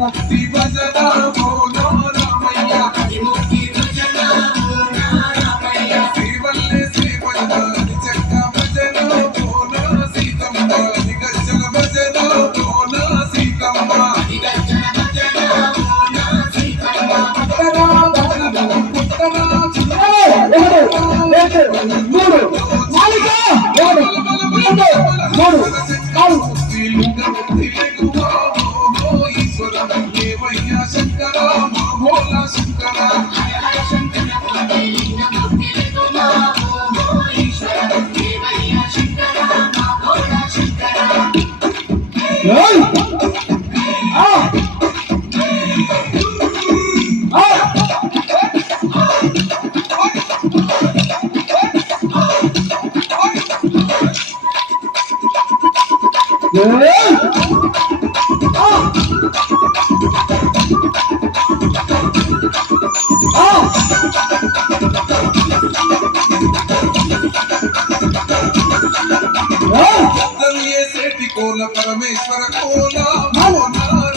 భక్తి భజన రామయ్య భక్తి భజన రామయ్య శ్రీవల్లే శ్రీ భజన చక్క భజన సీతమ్మ గజ్జల భజన సీతమ్మ శంకర భోలా శంకర కోల పరమేశ్వర కోల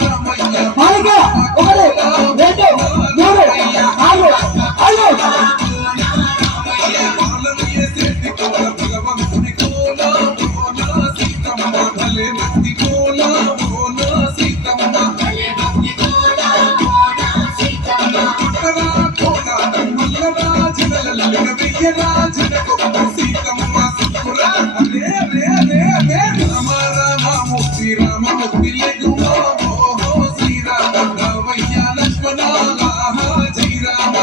రామయ్య భగవంతుని కోల సీతమ్మ భలే భక్తి కోల సీతమ్మ మల్లరాజనల వెయ్యరాజన గొప్ప సీతమ్మ సుకురా శ్రీరామూర్తి లఘుమా శ్రీరామ రామయ్య లక్ష్మణ జై రామ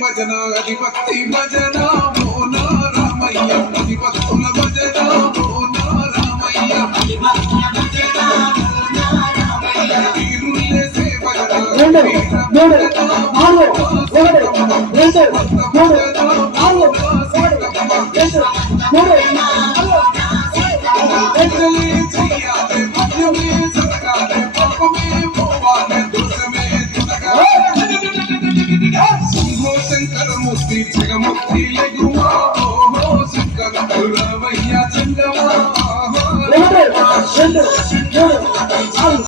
భజన అధిపతి భజన మోనా రామయ్య అధిపతుల భజన మోనా రామయ్య తీరులేసే భజన శంకర మూర్తి జగముక్తి లఘుమా శంకర రామయ్య చంద్రమా